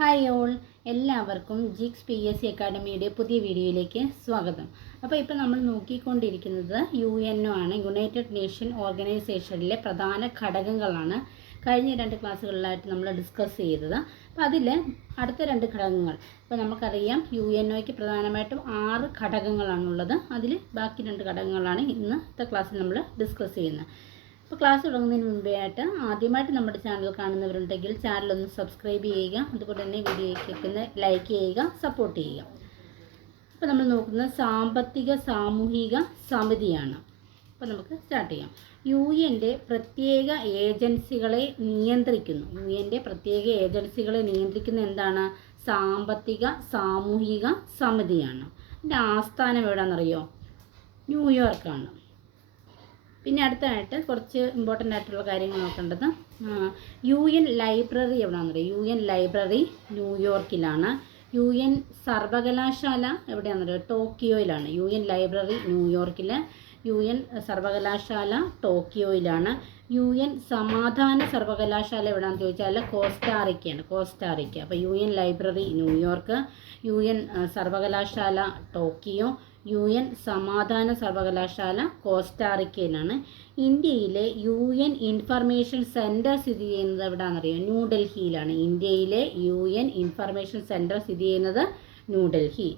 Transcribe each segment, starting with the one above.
Hi all എല്ലാവർക്കും ജിക്സ് P S C അക്കാഡമിയുടെ പുതിയ വീഡിയോയിലേക്ക് സ്വാഗതം. അപ്പോൾ ഇപ്പോൾ നമ്മൾ നോക്കിക്കൊണ്ടിരിക്കുന്നത് യു എൻ ഒ ആണ്. യുണൈറ്റഡ് നേഷൻ ഓർഗനൈസേഷനിലെ പ്രധാന ഘടകങ്ങളാണ് കഴിഞ്ഞ രണ്ട് ക്ലാസ്സുകളിലായിട്ട് നമ്മൾ ഡിസ്കസ് ചെയ്തത്. അപ്പോൾ അതിൽ അടുത്ത രണ്ട് ഘടകങ്ങൾ. ഇപ്പോൾ നമുക്കറിയാം യു എൻ ഒയ്ക്ക് പ്രധാനമായിട്ടും ആറ് ഘടകങ്ങളാണുള്ളത്. അതിൽ ബാക്കി രണ്ട് ഘടകങ്ങളാണ് ഇന്നത്തെ ക്ലാസ്സിൽ നമ്മൾ ഡിസ്കസ് ചെയ്യുന്നത്. അപ്പോൾ ക്ലാസ് തുടങ്ങുന്നതിന് മുമ്പേ ആയിട്ട് ആദ്യമായിട്ട് നമ്മുടെ ചാനൽ കാണുന്നവരുണ്ടെങ്കിൽ ചാനൽ ഒന്ന് സബ്സ്ക്രൈബ് ചെയ്യുക. അതുപോലെ തന്നെ വീഡിയോയ്ക്ക് ലൈക്ക് ചെയ്യുക സപ്പോർട്ട് ചെയ്യുക. അപ്പോൾ നമ്മൾ നോക്കുന്നത് സാമ്പത്തിക സാമൂഹിക സമിതിയാണ്. അപ്പോൾ നമുക്ക് സ്റ്റാർട്ട് ചെയ്യാം. യു എന്റെ പ്രത്യേക ഏജൻസികളെ നിയന്ത്രിക്കുന്നു. യു എന്റെ പ്രത്യേക ഏജൻസികളെ നിയന്ത്രിക്കുന്ന എന്താണ്? സാമ്പത്തിക സാമൂഹിക സമിതിയാണ്. എന്റെ ആസ്ഥാനം എവിടെയാണെന്നറിയോ ന്യൂയോർക്കാണ്. പിന്നെ അടുത്തതായിട്ട് കുറച്ച് ഇമ്പോർട്ടന്റ് ആയിട്ടുള്ള കാര്യങ്ങൾ നോക്കേണ്ടത് യു എൻ ലൈബ്രറി എവിടെയാണെന്നറിയോ യു എൻ ലൈബ്രറി ന്യൂയോർക്കിലാണ് യു എൻ സർവകലാശാല എവിടെയാണെന്നറിയോ ടോക്കിയോയിലാണ്. യു എൻ ലൈബ്രറി ന്യൂയോർക്കിൽ യു എൻ സർവകലാശാല ടോക്കിയോയിലാണ്. യു എൻ സമാധാന സർവകലാശാല എവിടെയാണെന്ന് ചോദിച്ചാൽ കോസ്റ്റാറിക്കയാണ് കോസ്റ്റാറിക്ക. അപ്പോൾ U N library New York U N സർവകലാശാല ടോക്കിയോ യു എൻ സമാധാന സർവകലാശാല കോസ്റ്റാറിക്കയിലാണ്. ഇന്ത്യയിലെ യു എൻ ഇൻഫർമേഷൻ സെന്റർ സ്ഥിതി ചെയ്യുന്നത് എവിടെയാണെന്നറിയോ ന്യൂഡൽഹിയിലാണ്. ഇന്ത്യയിലെ യു എൻ ഇൻഫർമേഷൻ സെന്റർ സ്ഥിതി ചെയ്യുന്നത് ന്യൂഡൽഹി.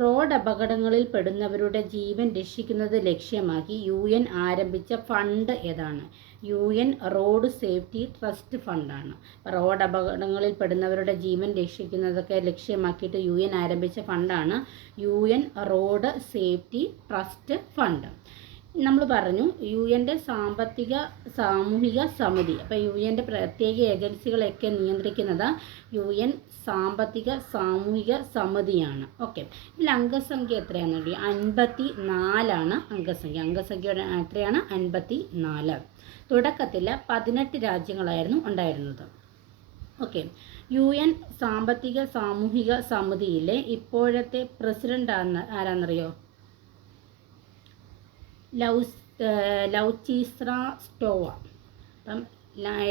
റോഡ് അപകടങ്ങളിൽ പെടുന്നവരുടെ ജീവൻ രക്ഷിക്കുന്നത് ലക്ഷ്യമാക്കി യു എൻ ആരംഭിച്ച ഫണ്ട് ഏതാണ്? U N road safety trust ഫണ്ടാണ്. Road അപകടങ്ങളിൽ പെടുന്നവരുടെ ജീവൻ രക്ഷിക്കുന്നതൊക്കെ ലക്ഷ്യമാക്കിയിട്ട് യു എൻ ആരംഭിച്ച ഫണ്ടാണ് U N road safety trust fund. നമ്മൾ പറഞ്ഞു യു എന്റെ സാമ്പത്തിക സാമൂഹിക സമിതി അപ്പോൾ യു എന്റെ പ്രത്യേക ഏജൻസികളെയൊക്കെ നിയന്ത്രിക്കുന്നത് യു എൻ സാമ്പത്തിക സാമൂഹിക സമിതിയാണ്. ഓക്കെ. ഇതിൽ അംഗസംഖ്യ എത്രയാണെന്ന് വേണ്ടി അൻപത്തി നാലാണ് അംഗസംഖ്യ. അംഗസംഖ്യ എത്രയാണ്? അൻപത്തി നാല് തുടക്കത്തിൽ പതിനെട്ട് രാജ്യങ്ങളായിരുന്നു ഉണ്ടായിരുന്നത്. ഓക്കെ. യു എൻ സാമ്പത്തിക സാമൂഹിക സമിതിയിലെ ഇപ്പോഴത്തെ പ്രസിഡന്റ് ആണെന്ന് ആരാന്നറിയോ? ലൗസ് സ്റ്റോവ. അപ്പം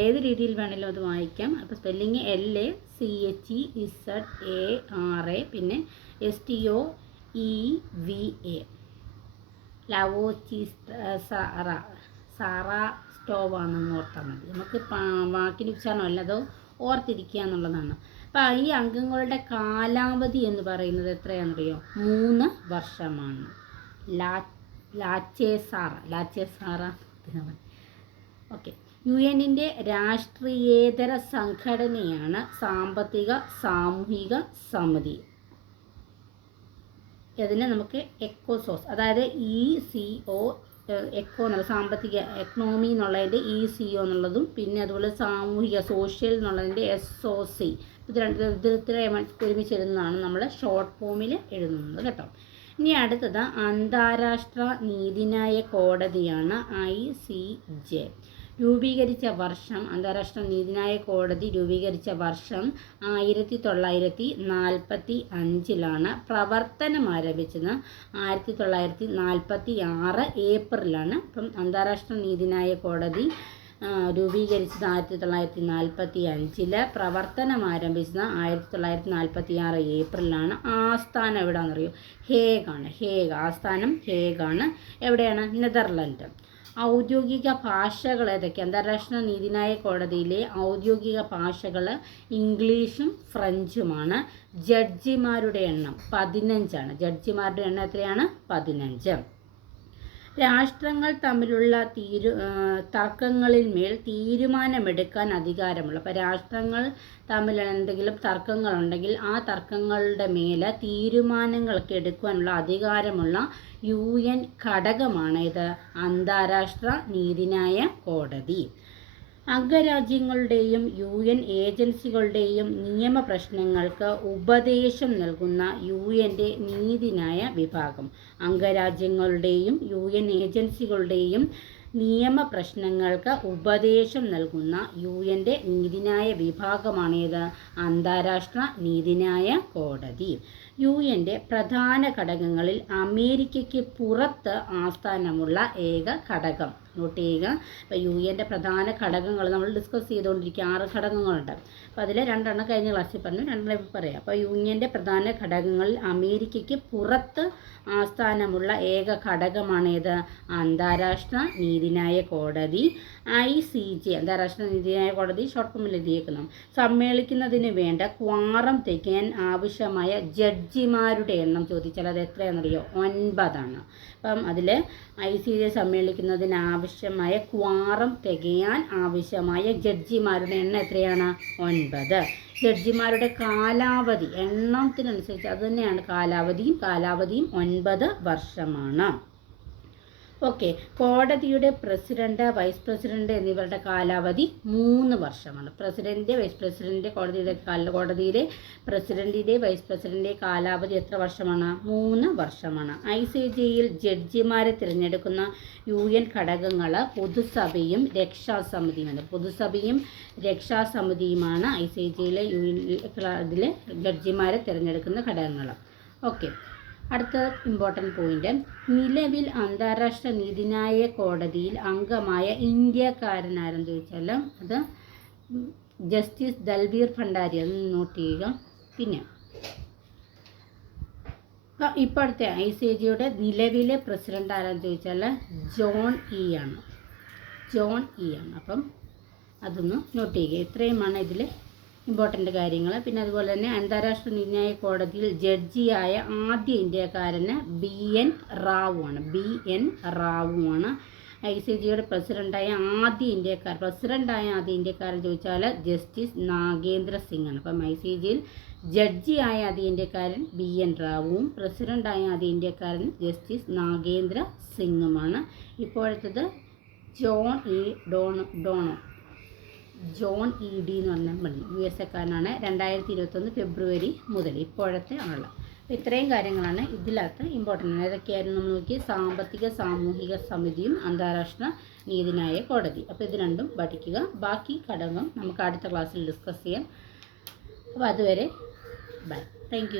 ഏത് രീതിയിൽ വേണമെങ്കിലും അത് വായിക്കാം. അപ്പോൾ spelling L A C H E Z A R A പിന്നെ S T O E V A. ലവോചീസ്ര സാറ സ്റ്റോവ എന്നൊന്ന് ഓർത്താൽ മതി. നമുക്ക് വാക്കിന് ഉച്ചാരണമല്ല അതോ ഓർത്തിരിക്കുക എന്നുള്ളതാണ്. അപ്പോൾ ഈ അംഗങ്ങളുടെ കാലാവധി എന്ന് പറയുന്നത് എത്രയാണെന്നറിയോ? മൂന്ന് വർഷമാണ്. ലാ ലാച്ചേസാറ ലാച്ചേസാറ ഓക്കെ. യു എന്നിന്റെ രാഷ്ട്രീയേതര സംഘടനയാണ് സാമ്പത്തിക സാമൂഹിക സമിതി. ഇതിനെ നമുക്ക് എക്കോസോസ് അതായത് ഇ സി ഒ എക്കോ എന്നുള്ള സാമ്പത്തിക എക്കണോമി എന്നുള്ളതിന്റെ ഇ സി ഒ എന്നുള്ളതും പിന്നെ അതുപോലെ സാമൂഹിക സോഷ്യൽ എന്നുള്ളതിന്റെ എസ് ഒ സി. ഇത് രണ്ട് ഇതിൽ ഇത്രയും ഒരുമിച്ച് എഴുതുന്നതാണ് നമ്മൾ ഷോർട്ട് ഫോമിൽ എഴുതുന്നത് കേട്ടോ. ഇനി അടുത്തത് അന്താരാഷ്ട്ര നീതിന്യായ കോടതിയാണ് ഐ സി ജെ. രൂപീകരിച്ച വർഷം അന്താരാഷ്ട്ര നീതിന്യായ കോടതി രൂപീകരിച്ച വർഷം ആയിരത്തി തൊള്ളായിരത്തി നാൽപ്പത്തി അഞ്ചിലാണ് പ്രവർത്തനം ആരംഭിച്ചത്. ആയിരത്തി തൊള്ളായിരത്തി നാൽപ്പത്തി ആറ് ഏപ്രിലാണ് ഇപ്പം അന്താരാഷ്ട്ര നീതിന്യായ കോടതി രൂപീകരിച്ചത് ആയിരത്തി തൊള്ളായിരത്തി നാൽപ്പത്തി അഞ്ചിൽ പ്രവർത്തനം ആരംഭിച്ചത് ആയിരത്തി തൊള്ളായിരത്തി നാൽപ്പത്തി ആറ് ഏപ്രിലാണ് ആസ്ഥാനം എവിടെയാണെന്നറിയോ ഹേഗാണ്. ഹേഗ്. ആസ്ഥാനം ഹേഗാണ്. എവിടെയാണ്? നെതർലൻഡ്. ഔദ്യോഗിക ഭാഷകൾ ഏതൊക്കെ? അന്താരാഷ്ട്ര നീതിന്യായ കോടതിയിലെ ഔദ്യോഗിക ഭാഷകൾ ഇംഗ്ലീഷും ഫ്രഞ്ചുമാണ്. ജഡ്ജിമാരുടെ എണ്ണം പതിനഞ്ചാണ്. ജഡ്ജിമാരുടെ എണ്ണം എത്രയാണ്? പതിനഞ്ച്. രാഷ്ട്രങ്ങൾ തമ്മിലുള്ള തീരു തർക്കങ്ങളിൽ മേൽ തീരുമാനമെടുക്കാൻ അധികാരമുള്ള. അപ്പോൾ രാഷ്ട്രങ്ങൾ തമ്മിൽ എന്തെങ്കിലും തർക്കങ്ങളുണ്ടെങ്കിൽ ആ തർക്കങ്ങളുടെ മേൽ തീരുമാനങ്ങളൊക്കെ എടുക്കുവാനുള്ള അധികാരമുള്ള യു എൻ ഘടകമാണ് ഇത്. അന്താരാഷ്ട്ര നീതിന്യായ കോടതി. അംഗരാജ്യങ്ങളുടെയും യു എൻ ഏജൻസികളുടെയും നിയമ പ്രശ്നങ്ങൾക്ക് ഉപദേശം നൽകുന്ന യു എന്റെ നീതിന്യായ വിഭാഗം. അംഗരാജ്യങ്ങളുടെയും യു എൻ ഏജൻസികളുടെയും നിയമ പ്രശ്നങ്ങൾക്ക് ഉപദേശം നൽകുന്ന യു എന്റെ നീതിന്യായ വിഭാഗമാണേത്. അന്താരാഷ്ട്ര നീതിന്യായ കോടതി. യു എന്റെ പ്രധാന ഘടകങ്ങളിൽ അമേരിക്കയ്ക്ക് പുറത്ത് ആസ്ഥാനമുള്ള ഏക ഘടകം. നോട്ട് ചെയ്യുക. അപ്പോൾ യു എന്റെ പ്രധാന ഘടകങ്ങൾ നമ്മൾ ഡിസ്കസ് ചെയ്തുകൊണ്ടിരിക്കുക. ആറ് ഘടകങ്ങളുണ്ട്. അപ്പോൾ അതിൽ രണ്ടെണ്ണം കഴിഞ്ഞ ക്ലാസ്സിൽ പറഞ്ഞു രണ്ടെണ്ണം പറയാം. അപ്പോൾ യൂണിയന്റെ പ്രധാന ഘടകങ്ങളിൽ അമേരിക്കയ്ക്ക് പുറത്ത് ആസ്ഥാനമുള്ള ഏക ഘടകമാണേത്? അന്താരാഷ്ട്ര നീതിന്യായ കോടതി ഐ സി ജെ അന്താരാഷ്ട്ര നീതിന്യായ കോടതി ഷോർട്ട് ഫോമിൽ എഴുതിയേക്കുന്നു. സമ്മേളിക്കുന്നതിന് വേണ്ട ക്വാറം തികയാൻ ആവശ്യമായ ജഡ്ജിമാരുടെ എണ്ണം ചോദിച്ചാൽ അത് എത്രയാണെന്നറിയോ? ഒൻപതാണ്. അപ്പം അതിൽ ഐ സി ജെ സമ്മേളിക്കുന്നതിന് ആവശ്യമായ ക്വാറം തികയാൻ ആവശ്യമായ ജഡ്ജിമാരുടെ എണ്ണം എത്രയാണ്? ഒൻപത്. ജഡ്ജിമാരുടെ കാലാവധി എണ്ണത്തിനനുസരിച്ച് അത് തന്നെയാണ്. കാലാവധിയും കാലാവധിയും ഒൻപത് വർഷമാണ്. ഓക്കെ കോടതിയുടെ പ്രസിഡന്റ് വൈസ് പ്രസിഡന്റ് എന്നിവരുടെ കാലാവധി മൂന്ന് വർഷമാണ് പ്രസിഡന്റ് വൈസ് പ്രസിഡന്റ് കോടതിയുടെ കോടതിയിലെ പ്രസിഡന്റിന്റെ വൈസ് പ്രസിഡന്റിന്റെ കാലാവധി എത്ര വർഷമാണ് മൂന്ന് വർഷമാണ് ഐ സി ജിയിൽ ജഡ്ജിമാരെ തിരഞ്ഞെടുക്കുന്ന യു എൻ ഘടകങ്ങൾ പൊതുസഭയും രക്ഷാസമിതിയുമാണ് പൊതുസഭയും രക്ഷാസമിതിയുമാണ് ഐ സി ജിയിലെ യു എൻ ഇതിലെ ജഡ്ജിമാരെ തിരഞ്ഞെടുക്കുന്ന ഘടകങ്ങൾ ഓക്കെ അടുത്ത ഇമ്പോർട്ടന്റ് പോയിന്റ് നിലവിൽ അന്താരാഷ്ട്ര നീതിന്യായ കോടതിയിൽ അംഗമായ ഇന്ത്യക്കാരനാരെന്ന് ചോദിച്ചാൽ അത് ജസ്റ്റിസ് ദൽബീർ ഭണ്ഡാരി അത് നോട്ട് ചെയ്യുക. പിന്നെ ഇപ്പോഴത്തെ ഐ സി ജിയുടെ നിലവിലെ പ്രസിഡന്റ് ആരാന്ന് ചോദിച്ചാൽ ജോൺ ഇ ആണ്. ജോൺ ഇ ആണ്. അപ്പം അതൊന്ന് നോട്ട് ചെയ്യുക. ഇത്രയുമാണ് ഇതിൽ ഇമ്പോർട്ടന്റ് കാര്യങ്ങൾ പിന്നെ അതുപോലെ തന്നെ അന്താരാഷ്ട്ര നീതിന്യായ കോടതിയിൽ ജഡ്ജിയായ ആദ്യ ഇന്ത്യക്കാരന് ബി എൻ റാവു ആണ് ബി എൻ റാവു ആണ് ഐ സി ജിയുടെ പ്രസിഡന്റായ ആദ്യ ഇന്ത്യക്കാർ പ്രസിഡന്റായ ആദ്യ ഇന്ത്യക്കാരൻ ചോദിച്ചാൽ ജസ്റ്റിസ് നാഗേന്ദ്ര സിംഗ് ആണ് അപ്പം ഐ സി ജിയിൽ ജഡ്ജിയായ ആദ്യ ഇന്ത്യക്കാരൻ ബി എൻ റാവുവും പ്രസിഡന്റായ ആദ്യ ഇന്ത്യക്കാരൻ ജസ്റ്റിസ് നാഗേന്ദ്ര സിംഗുമാണ്. ഇപ്പോഴത്തത് John E Donoghue Donoghue John E D എന്ന് പറഞ്ഞ പെണ്ണ് യു എസ് എക്കാരനാണ് രണ്ടായിരത്തി ഇരുപത്തൊന്ന് ഫെബ്രുവരി മുതൽ ഇപ്പോഴത്തെ ആൾ അപ്പോൾ ഇത്രയും കാര്യങ്ങളാണ് ഇതിലകത്ത് ഇമ്പോർട്ടന്റ് ഏതൊക്കെയായിരുന്നു നമ്മൾ നോക്കി സാമ്പത്തിക സാമൂഹിക സമിതിയും അന്താരാഷ്ട്ര നീതിന്യായ കോടതി. അപ്പോൾ ഇത് രണ്ടും പഠിക്കുക. ബാക്കി ഘടകം നമുക്ക് അടുത്ത ക്ലാസ്സിൽ ഡിസ്കസ് ചെയ്യാം. അപ്പോൾ അതുവരെ ബൈ താങ്ക്